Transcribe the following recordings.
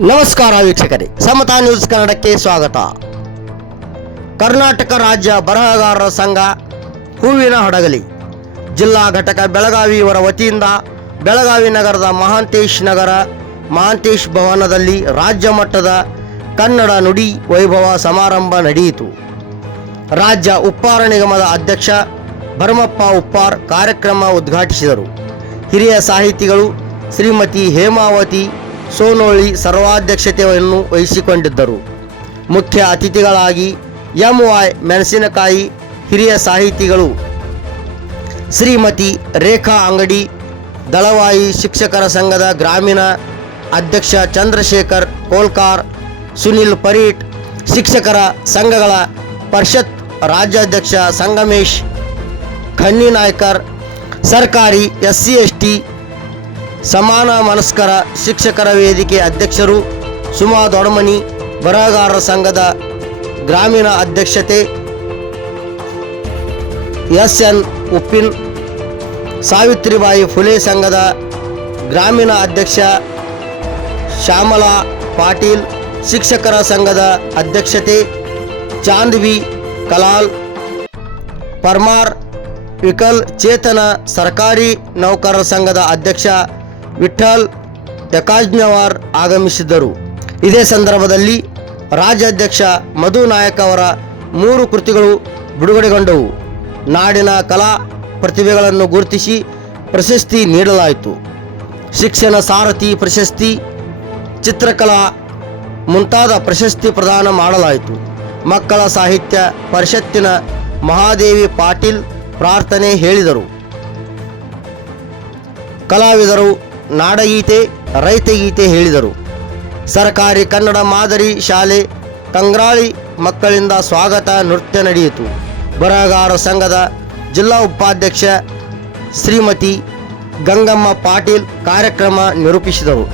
ನಮಸ್ಕಾರ ವೀಕ್ಷಕರೇ, ಸಮತಾ ನ್ಯೂಸ್ ಕನ್ನಡಕ್ಕೆ ಸ್ವಾಗತ. ಕರ್ನಾಟಕ ರಾಜ್ಯ ಬರಹಗಾರರ ಸಂಘ ಹೂವಿನ ಹಡಗಲಿ ಜಿಲ್ಲಾ ಘಟಕ ಬೆಳಗಾವಿ ಇವರ ವತಿಯಿಂದ ಬೆಳಗಾವಿ ನಗರದ ಮಹಾಂತೇಶ್ ಭವನದಲ್ಲಿ ರಾಜ್ಯ ಮಟ್ಟದ ಕನ್ನಡ ನುಡಿ ವೈಭವ ಸಮಾರಂಭ ನಡೆಯಿತು. ರಾಜ್ಯ ಉಪ್ಪಾರ ನಿಗಮದ ಅಧ್ಯಕ್ಷ ಭರಮಪ್ಪ ಉಪ್ಪಾರ್ ಕಾರ್ಯಕ್ರಮ ಉದ್ಘಾಟಿಸಿದರು. ಹಿರಿಯ ಸಾಹಿತಿಗಳು ಶ್ರೀಮತಿ ಹೇಮಾವತಿ ಸೋನೋಳಿ ಸರ್ವಾಧ್ಯಕ್ಷತೆಯನ್ನು ವಹಿಸಿಕೊಂಡಿದ್ದರು. ಮುಖ್ಯ ಅತಿಥಿಗಳಾಗಿ MY ಮೆಣಸಿನಕಾಯಿ ಹಿರಿಯ ಸಾಹಿತಿಗಳು ಶ್ರೀಮತಿ ರೇಖಾ ಅಂಗಡಿ, ದಳವಾಯಿ ಶಿಕ್ಷಕರ ಸಂಘದ ಗ್ರಾಮೀಣ ಅಧ್ಯಕ್ಷ ಚಂದ್ರಶೇಖರ್ ಕೋಲ್ಕಾರ್, ಸುನಿಲ್ ಪರೀಟ್, ಶಿಕ್ಷಕರ ಸಂಘಗಳ ಪರಿಷತ್ ರಾಜ್ಯಾಧ್ಯಕ್ಷ ಸಂಗಮೇಶ್ ಖನ್ನಿನಾಯ್ಕರ್, ಸರ್ಕಾರಿ SC/ST ಸಮಾನ ಮನಸ್ಕರ ಶಿಕ್ಷಕರ ವೇದಿಕೆ ಅಧ್ಯಕ್ಷರು ಸುಮಾ ದೊಡಮನಿ, ಬರಹಗಾರರ ಸಂಘದ ಗ್ರಾಮೀಣ ಅಧ್ಯಕ್ಷತೆ SN ಉಪ್ಪಿನ್, ಸಾವಿತ್ರಿಬಾಯಿ ಫುಲೆ ಸಂಘದ ಗ್ರಾಮೀಣ ಅಧ್ಯಕ್ಷ ಶ್ಯಾಮಲಾ ಪಾಟೀಲ್, ಶಿಕ್ಷಕರ ಸಂಘದ ಅಧ್ಯಕ್ಷತೆ ಚಾಂದ್ವಿ ಕಲಾಲ್ ಪರ್ಮಾರ್, ವಿಕಲ್ ಚೇತನ ಸರ್ಕಾರಿ ನೌಕರರ ಸಂಘದ ಅಧ್ಯಕ್ಷ ವಿಠಲ್ ಯಕಾಜ್ನವರ್ ಆಗಮಿಸಿದ್ದರು. ಇದೇ ಸಂದರ್ಭದಲ್ಲಿ ರಾಜ್ಯಾಧ್ಯಕ್ಷ ಮಧು ನಾಯಕ್ ಅವರ 3 ಕೃತಿಗಳು ಬಿಡುಗಡೆಗೊಂಡವು. ನಾಡಿನ ಕಲಾ ಪ್ರತಿಭೆಗಳನ್ನು ಗುರುತಿಸಿ ಪ್ರಶಸ್ತಿ ನೀಡಲಾಯಿತು. ಶಿಕ್ಷಣ ಸಾರಥಿ ಪ್ರಶಸ್ತಿ, ಚಿತ್ರಕಲಾ ಮುಂತಾದ ಪ್ರಶಸ್ತಿ ಪ್ರದಾನ ಮಾಡಲಾಯಿತು. ಮಕ್ಕಳ ಸಾಹಿತ್ಯ ಪರಿಷತ್ತಿನ ಮಹಾದೇವಿ ಪಾಟೀಲ್ ಪ್ರಾರ್ಥನೆ ಹೇಳಿದರು. ಕಲಾವಿದರು ನಾಡಗೀತೆ, ರೈತಗೀತೆ ಹೇಳಿದರು. ಸರ್ಕಾರಿ ಕನ್ನಡ ಮಾದರಿ ಶಾಲೆ ತಂಗ್ರಾಳಿ ಮಕ್ಕಳಿಂದ ಸ್ವಾಗತ ನೃತ್ಯ ನಡೆಯಿತು. ಬರಹಗಾರರ ಸಂಘದ ಜಿಲ್ಲಾ ಉಪಾಧ್ಯಕ್ಷ ಶ್ರೀಮತಿ ಗಂಗಮ್ಮ ಪಾಟೀಲ್ ಕಾರ್ಯಕ್ರಮ ನಿರೂಪಿಸಿದರು.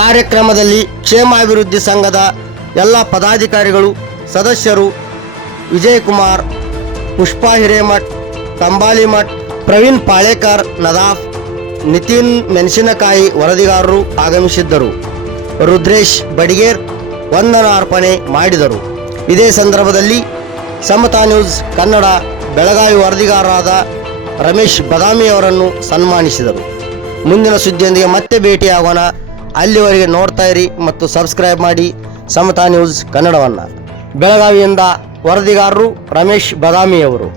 ಕಾರ್ಯಕ್ರಮದಲ್ಲಿ ಕ್ಷೇಮಾಭಿವೃದ್ಧಿ ಸಂಘದ ಎಲ್ಲ ಪದಾಧಿಕಾರಿಗಳು, ಸದಸ್ಯರು ವಿಜಯಕುಮಾರ್, ಪುಷ್ಪಾ ಹಿರೇಮಠ್, ತಂಬಾಲಿಮಠ್, ಪ್ರವೀಣ್ ಪಾಳೇಕರ್, ನದಾಫ್, ನಿತಿನ್ ಮೆಣಸಿನಕಾಯಿ ವರದಿಗಾರರು ಆಗಮಿಸಿದ್ದರು. ರುದ್ರೇಶ್ ಬಡಿಗೇರ್ ವಂದನಾರ್ಪಣೆ ಮಾಡಿದರು. ಇದೇ ಸಂದರ್ಭದಲ್ಲಿ ಸಮತಾ ನ್ಯೂಸ್ ಕನ್ನಡ ಬೆಳಗಾವಿ ವರದಿಗಾರರಾದ ರಮೇಶ್ ಬದಾಮಿ ಅವರನ್ನು ಸನ್ಮಾನಿಸಿದರು. ಮುಂದಿನ ಸುದ್ದಿಯೊಂದಿಗೆ ಮತ್ತೆ ಭೇಟಿಯಾಗೋಣ. ಅಲ್ಲಿವರೆಗೆ ನೋಡ್ತಾ ಇರಿ ಮತ್ತು ಸಬ್ಸ್ಕ್ರೈಬ್ ಮಾಡಿ ಸಮತಾ ನ್ಯೂಸ್ ಕನ್ನಡವನ್ನು. ಬೆಳಗಾವಿಯಿಂದ ವರದಿಗಾರರು ರಮೇಶ್ ಬದಾಮಿ ಅವರು.